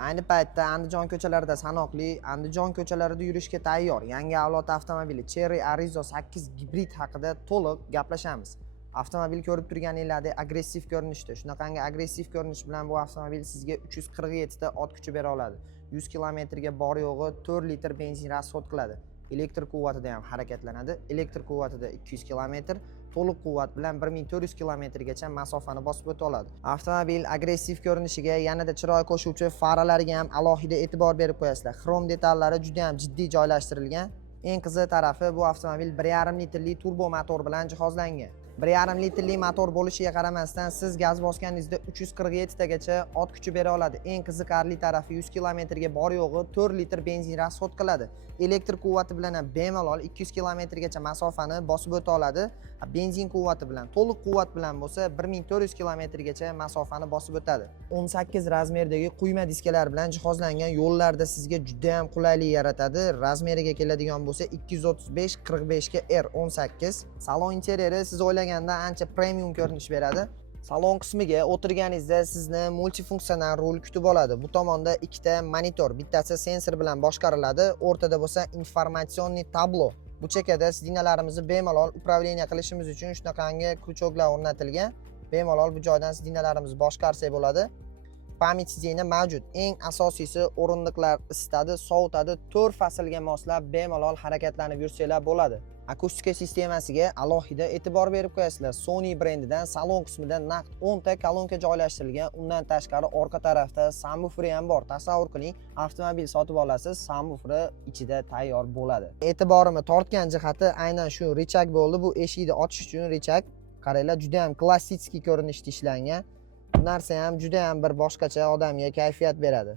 Ayni paytda Andijon ko'chalarida sanoqli, Andijon ko'chalarida yurishga tayyor yangi avlod avtomobili Cherry Arizo 8 gibrid haqida to'liq gaplashamiz. Avtomobil ko'rib turganinglardek agressiv ko'rinishda. Shunaqangi agressiv ko'rinish bilan bu avtomobil sizga 347 ta ot kuchi bera oladi. 100 kilometrga bor yo'g'i 4 litr benzin rasxod qiladi. Elektr quvvatida ham harakatlanadi. Elektr quvvatida 200 kilometr, to'liq quvvat bilan 1400 kilometrgacha masofani bosib o'ta oladi. Avtomobil agressiv ko'rinishiga yanada chiroy qo'shuvchi faralariga ham alohida e'tibor berib qo'yasizlar. Xrom detallari juda ham jiddiy joylashtirilgan. Eng qiziq tarafi, bu avtomobil 1,5 litrli turbo motor bilan jihozlangan. 1,5 litrli motor bo'lishiga qaramasdan siz gaz bosganingizda 347 tagacha ot kuchi bera oladi. Eng qiziqarli tarafi 100 kilometrga bor yo'g'i 4 litr benzin rasxod qiladi. Elektr quvvati bilan ham bemalol 200 kilometrgacha masofani bosib o'ta oladi. Benzin quvvati bilan, to'liq quvvat bilan bo'lsa 1400 kilometrgacha masofani bosib o'tadi. 18 razmerdagi quyma diskalar bilan jihozlangan yo'llarda sizga juda ham qulaylik yaratadi. Razmeriga keladigan bo'lsa 235 45 ga R18. Salon interyeri siz o'ylaganda ancha premium ko'rinish beradi. Salon qismiga o'tirganingizda sizni multifunktsional rul kutib oladi. Bu tomonda ikkita monitor, bittasi sensor bilan boshqariladi, o'rtada bo'lsa informatsionniy tablo. Bu chekada sidinalarimizni bemalol upravleniya qilishimiz uchun shunaqangi krючокlar o'rnatilgan. Bemalol bu joydan sidinalarimizni boshqarsak bo'ladi. Pamyat sidina mavjud. Eng asosiysi o'rindiqlar isitadi, sovutadi. 4 faslga moslab bemalol harakatlanib yursanglar bo'ladi. Akustika sistemasiga alohida e'tibor berib qo'yasizlar. Sony brendidan salon qismida naqd 10 ta kolonka joylashtirilgan. Undan tashqari orqa tarafda subwoofer ham bor. Tasavvur qiling, avtomobil sotib olasiz, subwoofer ichida tayyor bo'ladi. E'tiborimni tortgan jihati aynan shu richak bo'ldi. Bu eshikni ochish uchun richak. Qaranglar, juda ham klassik ko'rinishda ishlangan. Bu narsa ham juda ham bir boshqacha odamga kayfiyat beradi.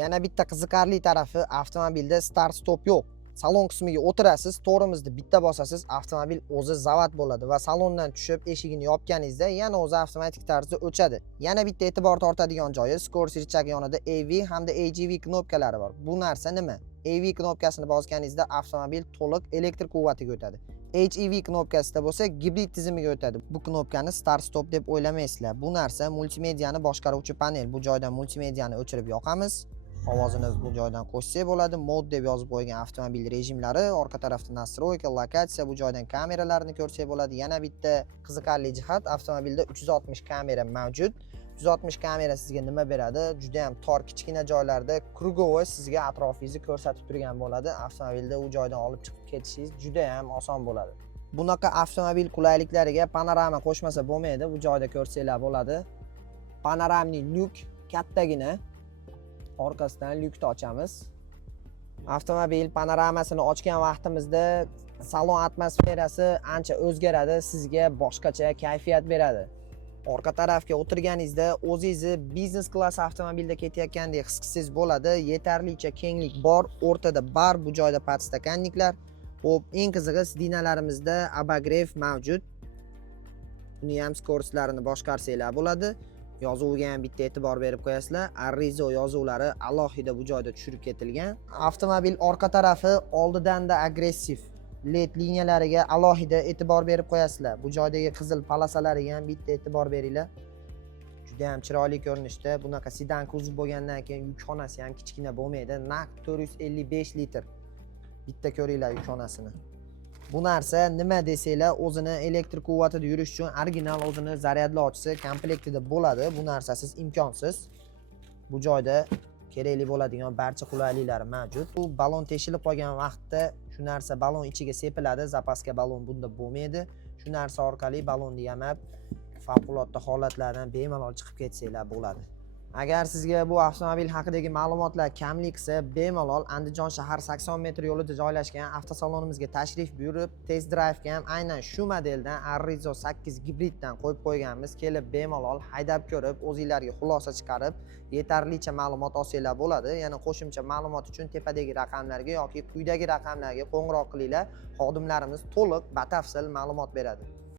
Yana bitta qiziqarli tarafi, avtomobilda start stop yo'q. Salon qismiga o'tirasiz, to'g'rimizni bitta bosasiz, avtomobil o'zi zavat bo'ladi va salondan tushib eshigini yopganingizda yana o'zi avtomatik tarzda o'chadi. Yana bitta e'tibor tortadigan joyi, Scores richak yonida AV hamda AGV knopkalari bor. Bu narsa nima? AV knopkasini bosganingizda avtomobil to'liq elektr quvvatiga o'tadi. HEV knopkasida bo'lsa gibrid tizimiga o'tadi. Bu knopkani start stop deb o'ylamaysizlar. Bu narsa multimediani boshqaruvchi panel. Bu joydan multimediani o'chirib yoqamiz. Ovozini bu joydan qo'shsak bo'ladi. Mod deb yozib qo'ygan avtomobil rejimlari, orqa tarafda nastroyka, lokatsiya, bu joydan kameralarni ko'rsak bo'ladi. Yana bitta qiziqarli jihat, avtomobilda 360 kamera mavjud. 360 kamera sizga nima beradi? Juda ham tor kichkina joylarda krugovoy sizga atrofingizni ko'rsatib turgan bo'ladi. Avtomobilda u joydan olib chiqib ketishingiz juda ham oson bo'ladi. Bunaqa avtomobil qulayliklariga panorama qo'shmasa bo'lmaydi. Bu joyda ko'rsanglar bo'ladi. Panoramli lyuk kattagina. Orqasidan lyukni ochamiz. Avtomobil panoramasini ochgan vaqtimizda salon atmosferasi ancha o'zgaradi, sizga boshqacha kayfiyat beradi. Orqa tarafga o'tirganingizda o'zingizni biznes klass avtomobilda ketayotgandek his qilsangiz bo'ladi. Yetarlicha kenglik bor, o'rtada bar, bu joyda podstakanniklar. Xo'p, eng qizig'i sidinalarimizda abagrev mavjud. Buni ham skorslarini boshqarsanglar bo'ladi. Yozuviga ham bitta e'tibor berib qo'yasizlar. Arizo yozuvlari alohida bu joyda tushirib ketilgan. Avtomobil orqa tarafi oldidanda agressiv. LED liniyalariga alohida e'tibor berib qo'yasizlar. Bu joydagi qizil polosalariga ham bitta e'tibor beringlar. Juda ham chiroyli ko'rinishda. Bunaqa sedan kuzov bo'lgandan keyin yukxonasi ham kichkina bo'lmaydi. Naqd 455 litr. Bitta ko'ringlar yukxonasini. Bu narsa nima desanglar, o'zini elektr quvvatida yurish uchun original o'zini zaryadlovchisi komplektida bo'ladi. Bu narsasiz imkonsiz. Bu joyda kerakli bo'ladigan barcha qulayliklar mavjud. Bu balon teshilib qolgan vaqtda shu narsa balon ichiga sepiladi. Zapaska balon bunda bo'lmaydi. Shu narsa orqali balonni yamab favqulodda holatlardan bemalol chiqib ketsanglar bo'ladi. Agar sizga bu avtomobil haqidagi ma'lumotlar kamlik qilsa, bemalol Andijon shahar 80 metr yo'lida joylashgan avtosalonimizga tashrif buyurib, test drive'ga ham aynan shu modeldan Arizo 8 gibriddan qo'yib qo'yganmiz. Kelib bemalol haydab ko'rib, o'zingizlarga xulosa chiqarib, yetarlicha ma'lumot olsanglar bo'ladi. Yana qo'shimcha ma'lumot uchun tepadagi raqamlarga yoki quyidagi raqamlarga qo'ng'iroq qilinglar. Xodimlarimiz to'liq batafsil ma'lumot beradi.